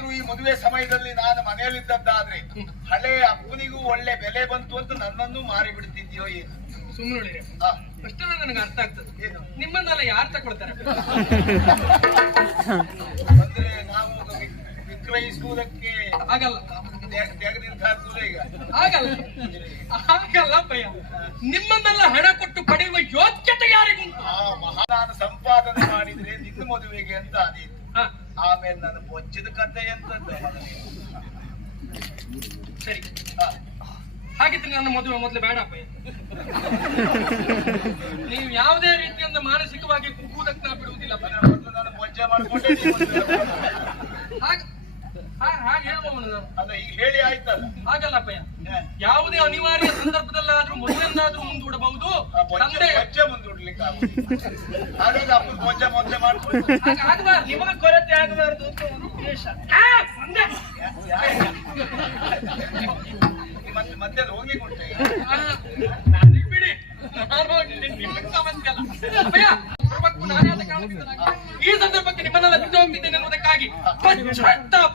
ಆದ್ರೂ ಈ ಮದುವೆ ಸಮಯದಲ್ಲಿ ನಾನು ಮನೆಯಲ್ಲಿದ್ದದ್ದಾದ್ರೆ ಹಳೆ ಅಪ್ಪನಿಗೂ ಒಳ್ಳೆ ಬೆಲೆ ಬಂತು ಅಂತ ನನ್ನನ್ನು ಮಾರಿ ಬಿಡ್ತಿದ್ಯೋ ಏನು ಸುಮ್ಮನೆ ಅಷ್ಟೆಲ್ಲ ನನಗೆ ಅರ್ಥ ಆಗ್ತದೆ. ಏನು? ನಿಮ್ಮನ್ನೆಲ್ಲ ಯಾರು ತಗೊಳ್ತಾರೆ? ಅಂದ್ರೆ ನಾವು ವಿಕ್ರಯಿಸುವುದಕ್ಕೆ ಆಗಲ್ಲ ಈಗ. ಆಗಲ್ಲ ಆಗಲ್ಲ ಭಯ. ನಿಮ್ಮನ್ನೆಲ್ಲ ಹಣ ಕೊಟ್ಟು ಪಡೆಯುವ ಯೋಗ್ಯತೆ ಯಾರಿಗೂ ಆ ಮಹಾ ಸಂಪಾದನೆ ಮಾಡಿದ್ರೆ ನಿನ್ನ ಮದುವೆಗೆ ಅಂತ ಹಾ, ಆಮೇಲೆ ನನ್ನ ಬೊಜ್ಜದ ಕಥೆ ಎಂತದ್ದು? ಸರಿ ಹಾಗಿದ್ರೆ ನನ್ನ ಮದುವೆ ಮೊದಲು ಬೇಡ ನೀವ್ ಯಾವುದೇ ರೀತಿಯಿಂದ ಮಾನಸಿಕವಾಗಿ ಕುಗ್ಗುವುದಕ್ಕೆ ನಾ ಬಿಡುವುದಿಲ್ಲ ನಾನು ಬೊಜ್ಜೆ ಮಾಡ್ಕೊಂಡೆ. ಹಾಗೆ ಹೇಳುವವನು ನಾನು ಅಲ್ಲ ಈಗ ಹೇಳಿ ಆಯ್ತಲ್ಲ? ಹಾಗಲ್ಲ ಭಯ ಹ. ಯಾವುದೇ ಅನಿವಾರ್ಯ ಸಂದರ್ಭದಲ್ಲಾದ್ರೂ ಮದುವೆಯನ್ನಾದ್ರೂ ಮುಂದೂಡಬಹುದು ತಂದೆ ಹಾಗೆ ಆಗಬಾರ್ದು ನಿಮಗೆ ಕೊರತೆ ಆಗಬಾರ್ದು ಅಂತ ಒಂದು ಉದ್ದೇಶ. ಮತ್ತೆ. ಆ, ನನಗ್ ಬಿಡಿ ನಾನು ನಿಮಗೆ ಸಮಸ್ಯೆ ಅಲ್ಲ ನಾನೇ. ಈ ಸಂದರ್ಭಕ್ಕೆ ನಿಮ್ಮನ್ನೆಲ್ಲ ಬಿಟ್ಟು ಹೋಗ್ತಿದ್ದೇನೆ ಅನ್ನೋದಕ್ಕಾಗಿ ಪಶ್ಚಾತ್ತಾಪ?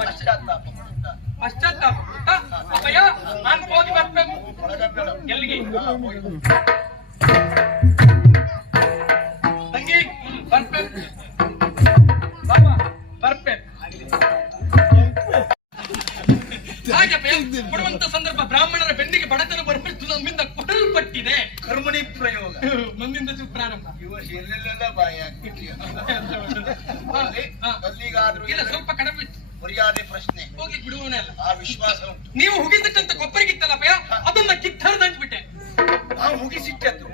ಪಶ್ಚಾತ್ತಾಪ? ಪಶ್ಚಾತ್ತಾಪ. ಅಪ್ಪಯ್ಯ ನಾನು ಹೋಗಿ ಬರ್ಬೇಕು. ಎಲ್ಲಿಗೆ? ಪ್ರಶ್ನೆ. ಹೋಗಿ ಬಿಡುವನೇ ಅಲ್ಲ. ಆ ವಿಶ್ವಾಸ ಉಂಟು. ನೀವು ಕೊಪ್ಪರಿಗಿತ್ತಲ್ಲ ಪಯ ಅದನ್ನ ಕಿತ್ತರ್ದಂಚ್ಬಿಟ್ಟೆ ನಾವು ಹುಗಿಸಿಟ್ಟದ್ದು.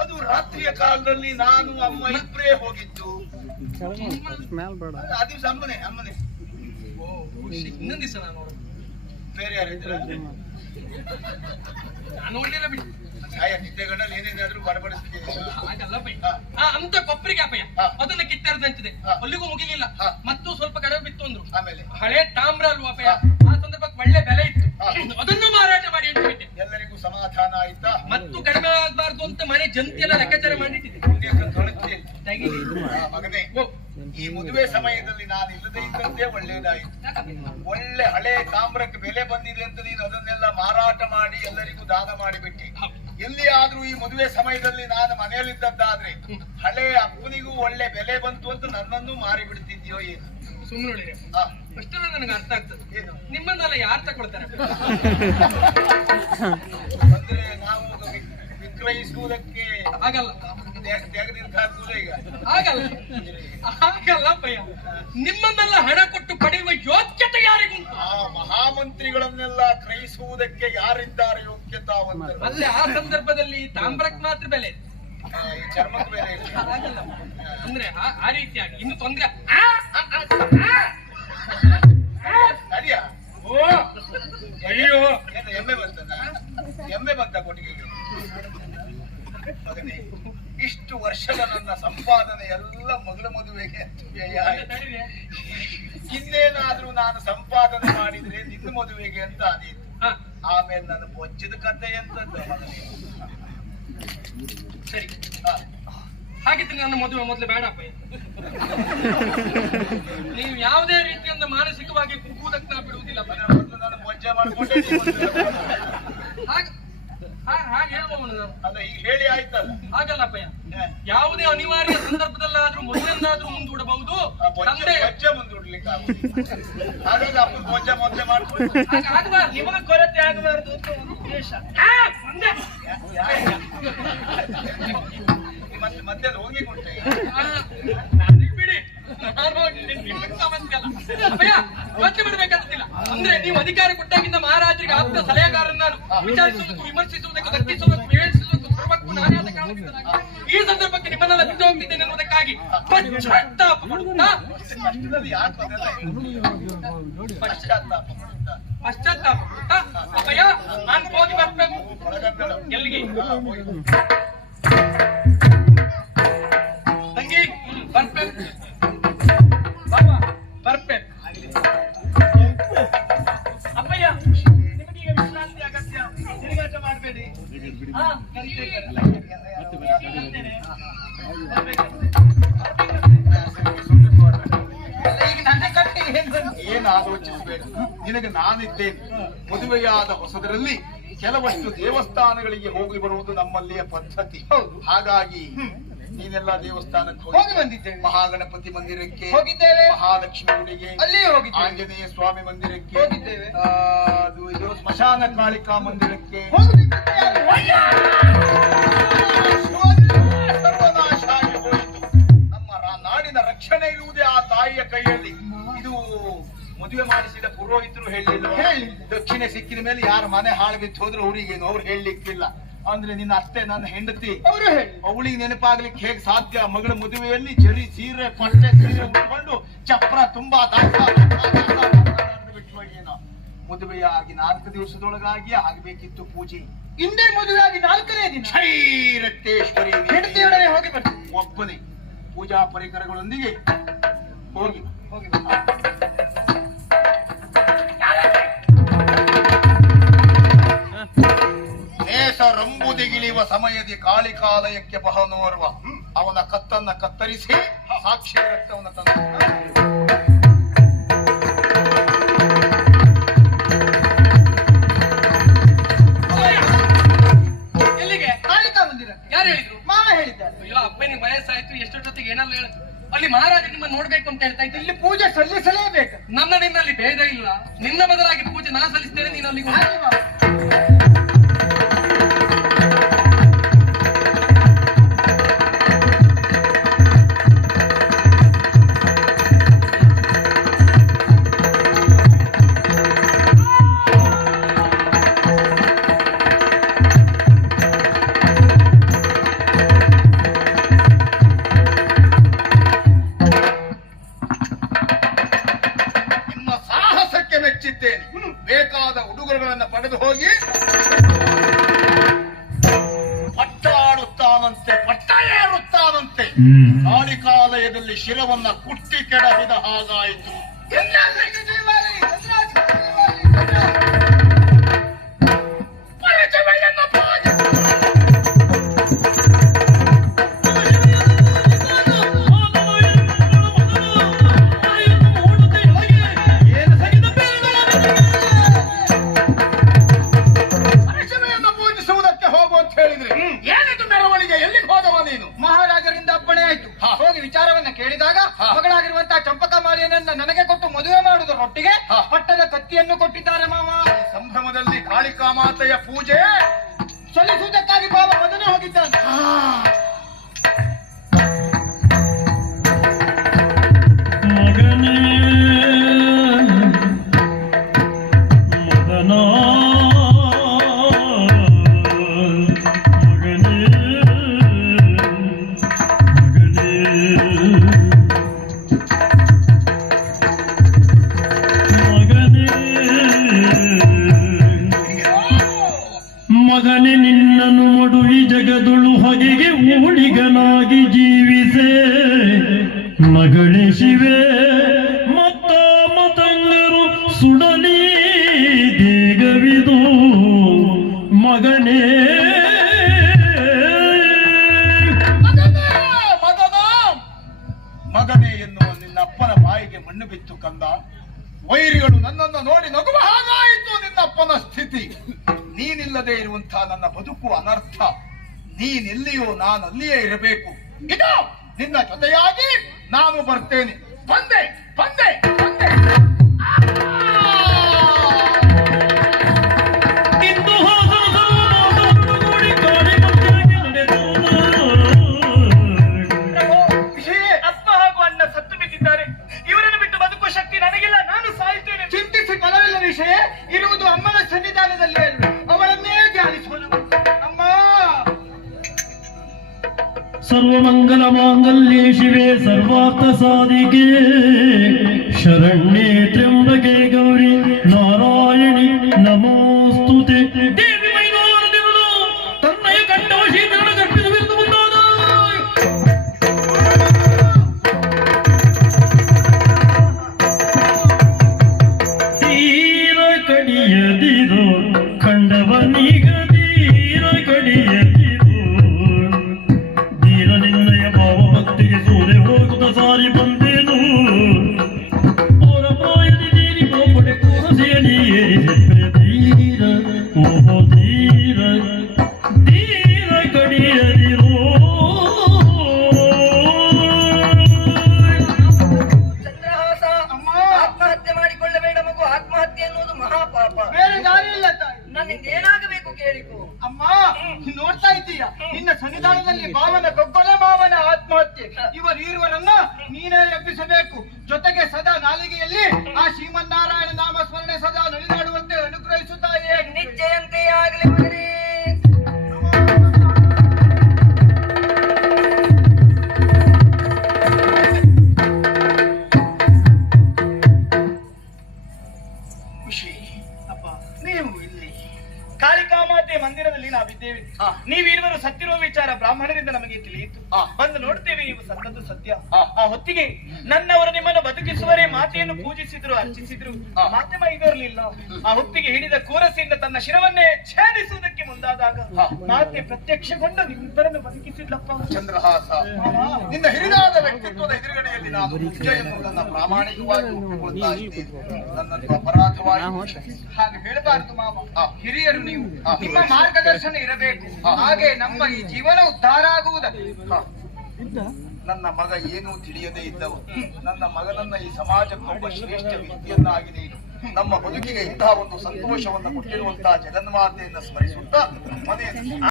ಅದು ರಾತ್ರಿಯ ಕಾಲದಲ್ಲಿ ನಾನು ಅಮ್ಮ ಇಬ್ಬರೇ ಹೋಗಿದ್ದು. ಅದು ದಿವಸ ಅಮ್ಮನೆ ಅಮ್ಮನೆ. ಇನ್ನೊಂದ್ ದಿವಸ ನಾನು ನೋಡು. ಬೇರೆ ಯಾರಿದ್ರ ನಾನು ನೋಡ್ಲಿಲ್ಲ ಬಿಡಿ. ಛಾಯ ನಿದ್ದೆಗಣ್ಣಲ್ಲಿ ಏನೇನಾದ್ರೂ ಹಾ. ಆ, ಅಂತ ಕೊಪ್ಪರಿಗೆ ಅಪಯ. ಅದನ್ನ ಕಿತ್ತರ್ದಂಚಿದೆ ಹಾ. ಅಲ್ಲಿಗೂ ಮುಗಿಲಿಲ್ಲ. ಮತ್ತು ಸ್ವಲ್ಪ ಕಡೆ ಬಿತ್ತು ಅಂದ್ರು. ಆಮೇಲೆ? ಹಳೆ ತಾಮ್ರ ಅಲ್ವಾ ಆ ಸಂದರ್ಭಕ್ಕೆ ಒಳ್ಳೆ ಬೆಲೆ ಇತ್ತು. ಅದನ್ನು ಮಾರಾಟ ಮಾಡಿ ಅಂತ ಬಿಟ್ಟೆ ಎಲ್ಲರಿಗೂ ಸಮಾಧಾನ ಆಯ್ತಾ? ಮತ್ತು ಕಡಿಮೆ ಆಗ್ಬಾರ್ದು ಅಂತ ಮನೆ ಜಂತಿ ಎಲ್ಲ ಲೆಕ್ಕಾಚಾರ ಮಾಡಿಟ್ಟಿದೆ ಮಗನೇ ಈ ಮದುವೆ ಸಮಯದಲ್ಲಿ ನಾನು ಇಲ್ಲದೆ ಇದ್ದಂತೆ ಒಳ್ಳೆಯದಾಯಿತು ಯಾಕಪ್ಪ? ಒಳ್ಳೆ ಹಳೆ ತಾಮ್ರಕ್ಕೆ ಬೆಲೆ ಬಂದಿದೆ ಅಂತ ನೀನು ಅದನ್ನೆಲ್ಲ ಮಾರಾಟ ಮಾಡಿ ಎಲ್ಲರಿಗೂ ದಾನ ಮಾಡಿಬಿಟ್ಟಿ. ಎಲ್ಲಿ ಆದ್ರೂ ಈ ಮದುವೆ ಸಮಯದಲ್ಲಿ ನಾನು ಮನೆಯಲ್ಲಿದ್ದದ್ದಾದ್ರೆ ಹಳೆ ಅಪ್ಪನಿಗೂ ಒಳ್ಳೆ ಬೆಲೆ ಬಂತು ಅಂತ ನನ್ನನ್ನು ಮಾರಿ ಬಿಡ್ತಿದ್ಯೋ ಏನು ಸುಮ್ಮನೆ ಅಷ್ಟೇ ನನಗೆ ಅರ್ಥ ಆಗ್ತದೆ. ಏನು? ನಿಮ್ಮನ್ನೆಲ್ಲ ಯಾರು ತಗೊಳ್ತಾರೆ? ಅಂದ್ರೆ ನಾವು ವಿಕ್ರಯಿಸುವುದಕ್ಕೆ ಆಗಲ್ಲ ಆಗಲ್ಲ ಆಗಲ್ಲ ಭಯ. ನಿಮ್ಮನ್ನೆಲ್ಲ ಹಣ ಕೊಟ್ಟು ಪಡೆಯುವ ಯೋಗ್ಯತೆ ಯಾರಿಗೂ ಆ ಮಹಾಮಂತ್ರಿಗಳನ್ನೆಲ್ಲ ಕ್ರಯಿಸುವುದಕ್ಕೆ ಯಾರಿದ್ದಾರೆ ಅಲ್ಲೇ ಆ ಸಂದರ್ಭದಲ್ಲಿ ತಾಮ್ರಕ್ ಮಾತ್ರ ಬೆಲೆ. ಆ, ಚರ್ಮಕ್ಕೆ ಬೇರೆ ಇಲ್ಲ. ಹಾಗಲ್ಲ. ಅಂದ್ರೆ ಆ- ಆ ರೀತಿಯಾಗಿ. ಇನ್ನು ತೊಂದ್ರೆ ಓ ಅಯ್ಯೋ ಏನು ಎಮ್ಮೆ ಬಂತದ ಎಮ್ಮೆ ಬಂತ ಕೊಟ್ಟಿಗೆಗೆ ಮಗನೇ ಇಷ್ಟು ವರ್ಷದ ನನ್ನ ಸಂಪಾದನೆ ಎಲ್ಲ ಮಗಳ ಮದುವೆಗೆ ಅಂತ ವ್ಯಯ ಇನ್ನೇನಾದ್ರೂ ನಾನು ಸಂಪಾದನೆ ಮಾಡಿದ್ರೆ ನಿನ್ನ ಮದುವೆಗೆ ಅಂತ ಆದೀತು ಹಾ, ಆಮೇಲೆ ನನ್ನ ಬೊಜ್ಜದ ಕಥೆ ಎಂತದ್ದು ಸರಿ ಹಾಗಿದ್ರೆ ನನ್ನ ಮದುವೆ ಮೊದಲು ಬೇಡ ನೀವು ಯಾವುದೇ ರೀತಿಯಿಂದ ಮಾನಸಿಕವಾಗಿ ಕುಗ್ಗುವುದಕ್ಕೆ ನಾ ಬಿಡುವುದಿಲ್ಲ. ಮೊದಲು ನಾನು ಮಾಡ್ಕೊಂಡೆ. ಹಾಗೆ ಹಾಗೆ ಹೇಳುವವನು ಅಲ್ಲ ಈಗ ಹೇಳಿ ಆಯ್ತಲ್ಲ. ಹಾಗಲ್ಲ ಅಪ್ಪಯ್ಯ. ಹ. ಯಾವುದೇ ಅನಿವಾರ್ಯ ಸಂದರ್ಭದಲ್ಲಾದ್ರೂ ಮೊದಲಿಂದಾದ್ರೂ ಮುಂದೂಡಬಹುದು. ತಂದೆ ಹಾಗೆ ಆಗಬಾರ್ದು. ನಿಮಗೆ ಕೊರತೆ ಆಗಬಾರ್ದು ಅಂತ ಒಂದು ಉದ್ದೇಶ. ಮತ್ತೆ ಈಗ. ಆ, ನನಗ್ ಬಿಡಿ. ನಿಮಗೆ ಸಮಸ್ಯೆ ಅಲ್ಲ ಯೋಚನೆ ಮಾಡ್ಬೇಕಾಗ್ತಿಲ್ಲ ಅಂದ್ರೆ ನೀವು ಅಧಿಕಾರ ಕೊಟ್ಟಾಗಿಂದ ಮಹಾರಾಜರಿಗೆ ಆಪ್ತ ಸಲಹೆಗಾರನ್ನ ನಾನು ವಿಚಾರಿಸುವುದಕ್ಕೂ ವಿಮರ್ಶಿಸುವುದಕ್ಕೂ ತರ್ಕಿಸುವುದಕ್ಕೂ ಈ ಸಂದರ್ಭಕ್ಕೆ ನಿಮ್ಮನ್ನೆಲ್ಲ ಬಿಟ್ಟು ಹೋಗ್ತಿದ್ದೇನೆ ಅನ್ನೋದಕ್ಕಾಗಿ ಪಶ್ಚಾತ್ತಾಪ ಪಡುತ್ತಾ? ಪಶ್ಚಾತ್ತಾಪ ಪಡುತ್ತಾ? ಪಶ್ಚಾತ್ತಾಪ ಪಡುತ್ತಾ ಅಪ್ಪಯ್ಯ, ನಾನು ಹೋಗಿ ಬರ್ಬೇಕು ಎಲ್ಲಿಗೆ ತಂಗಿ ನಾನಿದ್ದೇನೆ ಮದುವೆಯಾದ ಹೊಸದರಲ್ಲಿ ಕೆಲವಷ್ಟು ದೇವಸ್ಥಾನಗಳಿಗೆ ಹೋಗಿ ಬರುವುದು ನಮ್ಮಲ್ಲಿಯ ಪದ್ಧತಿ. ಹಾಗಾಗಿ ನೀನೆಲ್ಲ ದೇವಸ್ಥಾನಕ್ಕೆ ಹೋಗಿ ಬಂದಿದ್ದೇವೆ. ಮಹಾಗಣಪತಿ ಮಂದಿರಕ್ಕೆ ಹೋಗಿದ್ದೇವೆ. ಮಹಾಲಕ್ಷ್ಮಿ ಗುಡಿಗೆ ಅಲ್ಲಿಯೇ ಹೋಗಿ ಆಂಜನೇಯ ಸ್ವಾಮಿ ಮಂದಿರಕ್ಕೆ ಹೋಗಿದ್ದೇವೆ. ಅದು ಇದು ಸ್ಮಶಾನ ಕಾಳಿಕಾ ಮಂದಿರಕ್ಕೆ ಮದುವೆ ಮಾಡಿಸಿದ ಪುರೋಹಿತರು ಹೇಳಿಲ್ಲ ಹೇಳಿ. ದಕ್ಷಿಣೆ ಸಿಕ್ಕಿದ ಮೇಲೆ ಯಾರ ಮನೆ ಹಾಳು ಬಿತ್ತು ಹೋದ್ರೆ ಅವ್ರಿಗೇನು ಅವ್ರು ಹೇಳಲಿಕ್ಕಿಲ್ಲ. ಅಂದ್ರೆ ನಿನ್ನ ಅತ್ತೆ ನನ್ನ ಹೆಂಡತಿ. ಅವರು ಹೇಳಿ. ಅವಳಿಗೆ ನೆನಪಾಗ್ಲಿಕ್ಕೆ ಹೇಗ್ ಸಾಧ್ಯ? ಮಗಳ ಮದುವೆಯಲ್ಲಿ ಜರಿ ಸೀರೆ ಪಟ್ಟೆ ಸೀರೆ ಉಟ್ಕೊಂಡು ಚಪ್ರ ತುಂಬಾ ಏನೋ. ಮದುವೆಯಾಗಿ ನಾಲ್ಕು ದಿವಸದೊಳಗಾಗಿ ಆಗ್ಬೇಕಿತ್ತು ಪೂಜೆ. ಇಂದೇ ಮದುವೆಯಾಗಿ ನಾಲ್ಕನೇ ದಿನ. ಹೆಂಡತಿಯೊಡನೆ ಹೋಗಿ ಒಬ್ಬನೇ. ಪೂಜಾ ಪರಿಕರಗಳೊಂದಿಗೆ ಹೋಗಿ ಹೋಗಿ ರಂಬುದಿಗಿಳಿಯುವ ಸಮಯದಿ ಕಾಳಿಕಾಲಯಕ್ಕೆ ಬಹನೋರ್ವ ಅವನ ಕತ್ತನ್ನ ಕತ್ತರಿಸಿ ಸಾಕ್ಷಿ ರಕ್ತವನ್ನು ತಂದ ಯಾರು ಹೇಳಿದ್ರು? ಮಾವ ಹೇಳಿದ್ದಾರೆ. ಅಯ್ಯೋ ಅಪ್ಪನಿಗೆ ವಯಸ್ಸಾಯ್ತು ಎಷ್ಟೊತ್ತಿಗೆ ಏನೆಲ್ಲ ಹೇಳಿದ್ರು ಅಲ್ಲಿ ಮಹಾರಾಜ ನಿಮ್ಮ ನೋಡ್ಬೇಕು ಅಂತ ಹೇಳ್ತಾ ಇದ್ದೆ. ಇಲ್ಲಿ ಪೂಜೆ ಸಲ್ಲಿಸಲೇಬೇಕು. ನನ್ನ ನಿನ್ನಲ್ಲಿ ಭೇದ ಇಲ್ಲ. ನಿನ್ನ ಬದಲಾಗಿ ಪೂಜೆ ನಾ ಸಲ್ಲಿಸ್ತೇನೆ ನೀನು ಅಲ್ಲಿಗೆ ಹೇಳಿದ್ರೆ. ಏನಿದು ಮೆರವಣಿಗೆ? ಎಲ್ಲಿಗೆ ಹೋದವ ನೀನು? ಮಹಾರಾಜರಿಂದ ಅಪ್ಪಣೆ ಆಯ್ತು. ಹೋಗಿ ವಿಚಾರವನ್ನ ಕೇಳಿದಾಗ ಹಾ. ಮಗಳಾಗಿರುವಂತಹ ಚಂಪಕಮಾಲಿಯನ್ನ ನನಗೆ ಕೊಟ್ಟು ಮದುವೆ ಮಾಡುವುದರೊಟ್ಟಿಗೆ ಹಾ. ಪಟ್ಟದ ಕತ್ತಿಯನ್ನು ಕೊಟ್ಟಿದ್ದಾರೆ ಮಾವ. ಸಂಭ್ರಮದಲ್ಲಿ ಕಾಳಿಕಾ ಮಾತೆಯ ಪೂಜೆ. ಸಲ್ಲಿಸುವುದಕ್ಕಾಗಿ ಬಾಬಾ ಮೊದಲೇ ಹೋಗಿದ್ದಾನೆ. ಮಗನೇ ನಿನ್ನನು ಮಡುವಿ ಜಗದುಳು ಹೊಗೆಗೆ ಊಳಿಗನಾಗಿ ಜೀವಿಸೆ. ಮಗಳೇ ಶಿವೆ ಮತ್ತ ಮತಂಗರು ಸುಡಲಿ ದೇಗವಿದು. ಮಗನೇ ಮಗನೇ ಎನ್ನುವ ನಿನ್ನ ಅಪ್ಪನ ಬಾಯಿಗೆ ಮಣ್ಣು ಬಿತ್ತು ಕಂದ. ವೈರಿಗಳು ನನ್ನನ್ನು ನೋಡಿ ನಗುವ ಹಾಗಾಯಿತು ನಿನ್ನಪ್ಪನ ಸ್ಥಿತಿ. ನೀನಿಲ್ಲದೆ ಇರುವಂತಹ ನನ್ನ ಬದುಕು ಅನರ್ಥ. ನೀನೆಲ್ಲಿಯೋ ನಾನಲ್ಲಿಯೇ ಇರಬೇಕು. ಇದು ನಿನ್ನ ಜೊತೆಯಾಗಿ ನಾನು ಬರ್ತೇನೆ. ಬಂದೆ ಬಂದೆ. ಮಾಂಗಲ್ಯೇ ಶಿವೆ ಸರ್ವಾರ್ಥ ಸಾಧಿಕೆ ಶರಣ್ಯೆ ತ್ರ್ಯಂಬಕೆ ಗೌರಿ ನಾರಾಯಣಿ ನಮೋಸ್ತುತೆ. Thank you. ವಿಚಾರ ನಮಗೆ ತಿಳಿಯಿತು. ಬಂದು ನೋಡ್ತೇವೆ ನೀವು ಸತ್ತದ್ದು ಸತ್ಯ. ಆ ಹೊತ್ತಿಗೆ ನನ್ನವರು ನಿಮ್ಮನ್ನು ಬದುಕಿಸುವರೇ ಮಾತೆಯನ್ನು ಪೂಜಿಸಿದ್ರು ಅರ್ಚಿಸಿದ್ರು. ಮಾಧ್ಯಮ ಇರಲಿಲ್ಲ ಆ ಹೊತ್ತಿಗೆ ಹಿಡಿದ ಕೋರಸೆಯಿಂದ ತನ್ನ ಶಿರವನ್ನೇ ಛೇದಿಸುವುದಕ್ಕೆ ಮುಂದಾದಾಗ ಮಾತೆ ಪ್ರತ್ಯಕ್ಷಗೊಂಡು ನಿಮ್ಮಿಬ್ಬರನ್ನು ಬದುಕಿಸಿದ್ಲಪ್ಪ. ಚಂದ್ರಹಾಸ. ನಿನ್ನ ಹಿರಿದಾದ ವ್ಯಕ್ತಿತ್ವದ ಎದುರುಗಡೆಯಲ್ಲಿ ನಾನು ವಿಜಯ ಎನ್ನುವುದನ್ನ ಪ್ರಾಮಾಣಿಕವಾಗಿ ಒಪ್ಪಿಕೊಳ್ತಾ ಇದ್ದೇನೆ. ನನ್ನನ್ನು ಅಪರಾಧವಾಗಿ ಹಾಗೆ ಹೇಳಬಾರದು ಮಾವ. ಹಿರಿಯರು ನೀವು. ನಿಮ್ಮ ಮಾರ್ಗದರ್ಶನ ಇರಬೇಕು. ಹಾಗೆ ನಮ್ಮ ಈ ಜೀವನ ಉದ್ಧಾರ ನನ್ನ ಮಗ ಏನೂ ತಿಳಿಯದೇ ಇದ್ದವು ನನ್ನ ಮಗನನ್ನ ಈ ಸಮಾಜಕ್ಕೊಬ್ಬ ಶ್ರೇಷ್ಠ ವ್ಯಕ್ತಿಯನ್ನಾಗಿದೆ ಇದು ನಮ್ಮ ಬದುಕಿಗೆ ಇಂತಹ ಒಂದು ಸಂತೋಷವನ್ನು ಕೊಟ್ಟಿರುವಂತಹ ಜಗನ್ಮಾತೆಯನ್ನು ಸ್ಮರಿಸುತ್ತಾ ಮನೆಯ